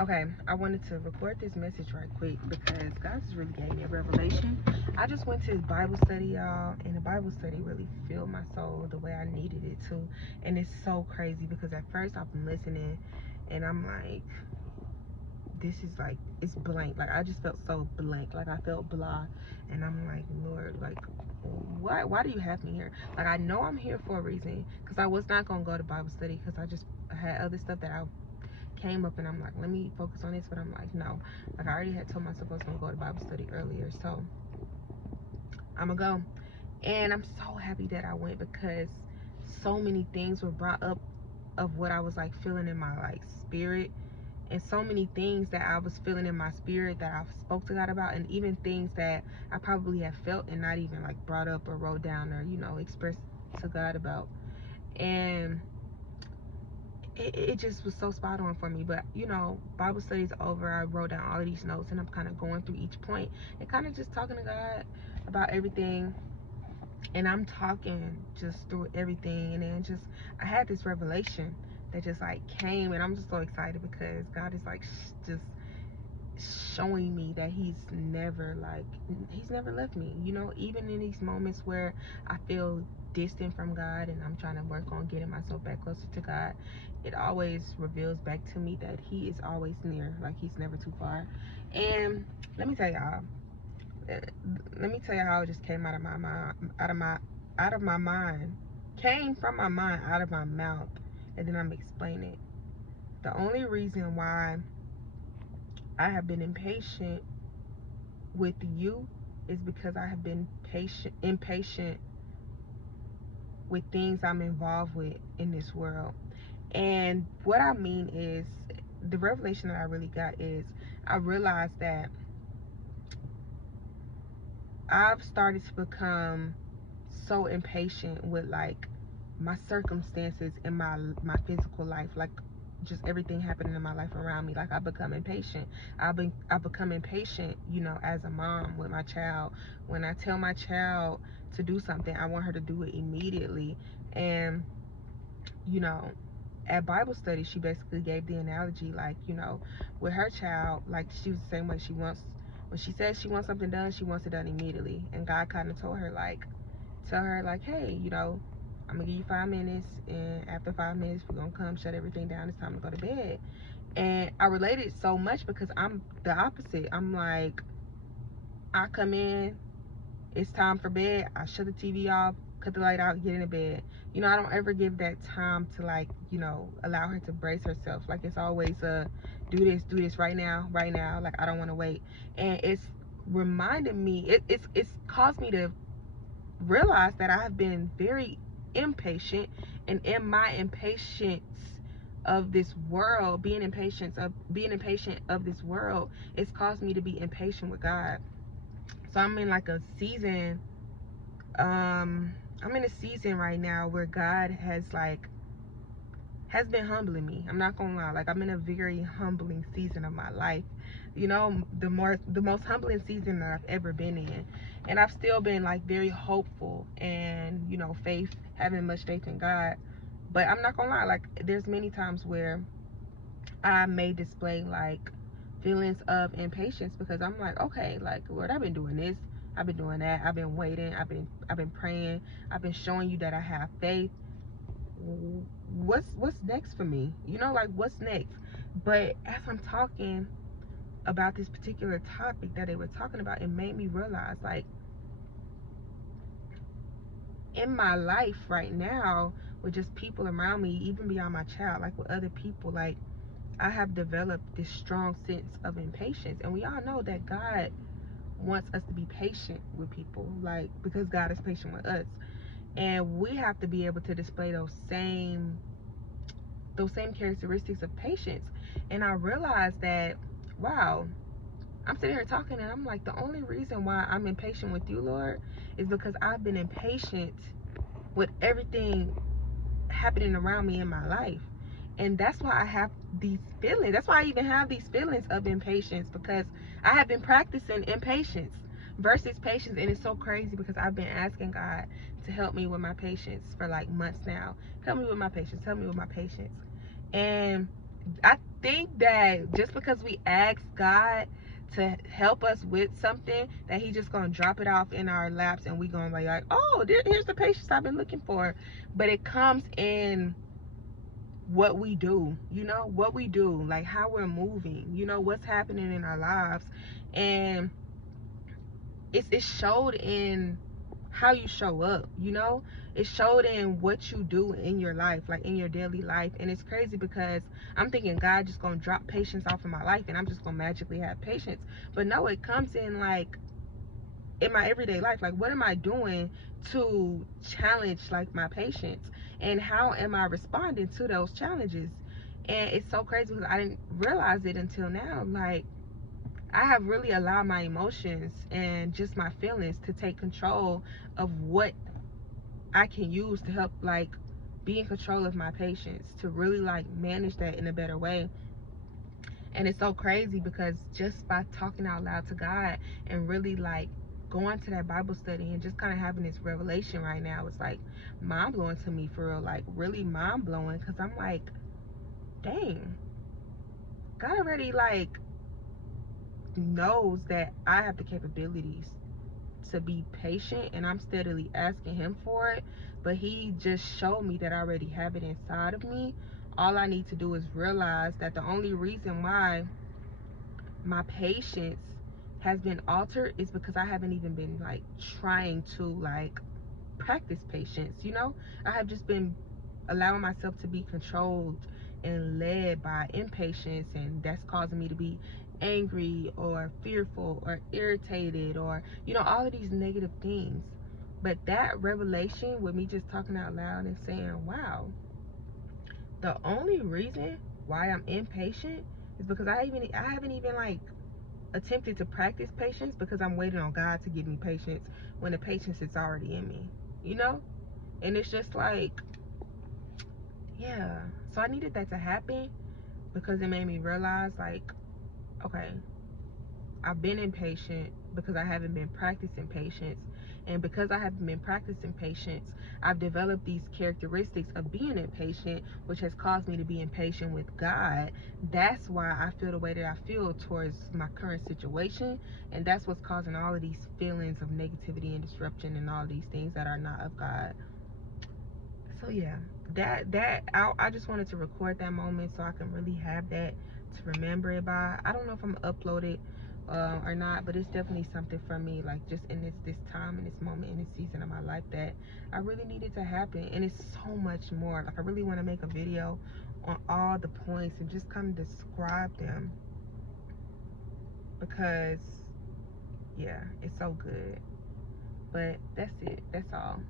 Okay, I wanted to record this message right quick because God just really gave me a revelation. I just went to his Bible study, y'all, and the Bible study really filled my soul the way I needed it to. And it's so crazy because at first I've been listening and I'm like, this is like, it's blank. Like, I just felt so blank. Like, I felt blah. And I'm like, Lord, like, why do you have me here? Like, I know I'm here for a reason, because I was not going to go to Bible study because I just had other stuff that I came up, and I'm like, let me focus on this. But I'm like, no, like, I already had told myself I was gonna go to Bible study earlier, so I'm gonna go. And I'm so happy that I went because so many things were brought up of what I was like feeling in my like spirit, and so many things that I was feeling in my spirit that I spoke to God about, and even things that I probably have felt and not even like brought up or wrote down or expressed to God about. And it just was so spot on for me. But Bible study's over. I wrote down all of these notes and I'm kind of going through each point and kind of just talking to God about everything. And I'm talking just through everything, and then just I had this revelation that just like came, and I'm just so excited because God is like just showing me that he's never left me, even in these moments where I feel distant from God and I'm trying to work on getting myself back closer to God. It always reveals back to me that he is always near, like he's never too far. And let me tell y'all uh, let me tell you how it just came out of my mind, out of my mind, came from my mind out of my mouth, and then I'm explaining it. The only reason why I have been impatient with you is because I have been impatient with things I'm involved with in this world. And what I mean is, the revelation that I really got is, I realized that I've started to become so impatient with like my circumstances in my physical life, like just everything happening in my life around me. Like, I become impatient. I've become impatient, as a mom with my child. When I tell my child to do something, I want her to do it immediately. And you know at Bible study, she basically gave the analogy, like, with her child, like, she was the same way. When she says she wants something done, she wants it done immediately. And God kind of told her, like, tell her, like, hey, I'm gonna give you 5 minutes, and after 5 minutes, we're gonna come shut everything down. It's time to go to bed. And I related so much because I'm the opposite. I'm like, I come in, it's time for bed, I shut the TV off, cut the light out, get in the bed. I don't ever give that time to, like, allow her to brace herself. Like, it's always do this right now, right now. Like, I don't want to wait. And it's reminded me, it's caused me to realize that I have been very impatient, and in my impatience of this world, being impatient of this world, it's caused me to be impatient with God. So I'm in like a season, I'm in a season right now where God has been humbling me. I'm not gonna lie. Like, I'm in a very humbling season of my life. The most humbling season that I've ever been in. And I've still been like very hopeful and, having much faith in God. But I'm not gonna lie, like, there's many times where I may display like feelings of impatience because I'm like, okay, like, Lord, I've been doing this, I've been doing that, I've been waiting, I've been praying, I've been showing you that I have faith. What's next for me? Like, what's next? But as I'm talking about this particular topic that they were talking about, it made me realize, like, in my life right now, with just people around me, even beyond my child, like with other people, like, I have developed this strong sense of impatience. And we all know that God wants us to be patient with people, like, because God is patient with us. And we have to be able to display those same characteristics of patience. And I realized that, wow, I'm sitting here talking and I'm like, the only reason why I'm impatient with you, Lord, is because I've been impatient with everything happening around me in my life. And that's why I have these feelings. That's why I even have these feelings of impatience, because I have been practicing impatience versus patience. And it's so crazy because I've been asking God to help me with my patience for like months now. Help me with my patience. Help me with my patience. And I think that just because we ask God to help us with something, that he just gonna drop it off in our laps and we gonna be like, oh, here's the patience I've been looking for. But it comes in what we do, what we do, like how we're moving, what's happening in our lives. And it showed in how you show up, it showed in what you do in your life, like in your daily life. And it's crazy because I'm thinking God just gonna drop patience off in my life and I'm just gonna magically have patience. But no, it comes in like in my everyday life. Like, what am I doing to challenge like my patience, and how am I responding to those challenges? And it's so crazy because I didn't realize it until now. Like, I have really allowed my emotions and just my feelings to take control of what I can use to help like be in control of my patience, to really like manage that in a better way. And it's so crazy because just by talking out loud to God and really like going to that Bible study and just kind of having this revelation right now, it's like mind blowing to me, for real. Like, really mind blowing, because I'm like, dang, God already like knows that I have the capabilities to be patient, and I'm steadily asking him for it. But he just showed me that I already have it inside of me. All I need to do is realize that the only reason why my patience has been altered is because I haven't even been like trying to like practice patience. I have just been allowing myself to be controlled and led by impatience, and that's causing me to be angry or fearful or irritated, or all of these negative things. But that revelation with me just talking out loud and saying, wow, the only reason why I'm impatient is because I haven't even like attempted to practice patience, because I'm waiting on God to give me patience when the patience is already in me. And it's just like, yeah. So I needed that to happen because it made me realize, like, okay, I've been impatient because I haven't been practicing patience. And because I haven't been practicing patience, I've developed these characteristics of being impatient, which has caused me to be impatient with God. That's why I feel the way that I feel towards my current situation. And that's what's causing all of these feelings of negativity and disruption and all these things that are not of God. So yeah, I just wanted to record that moment so I can really have that to remember it by. I don't know if I'm gonna upload it or not, but it's definitely something for me, like just in this time, in this moment, in this season of my life, that I really needed to happen. And it's so much more. Like, I really want to make a video on all the points and just kind of describe them, because yeah, it's so good. But that's it. That's all.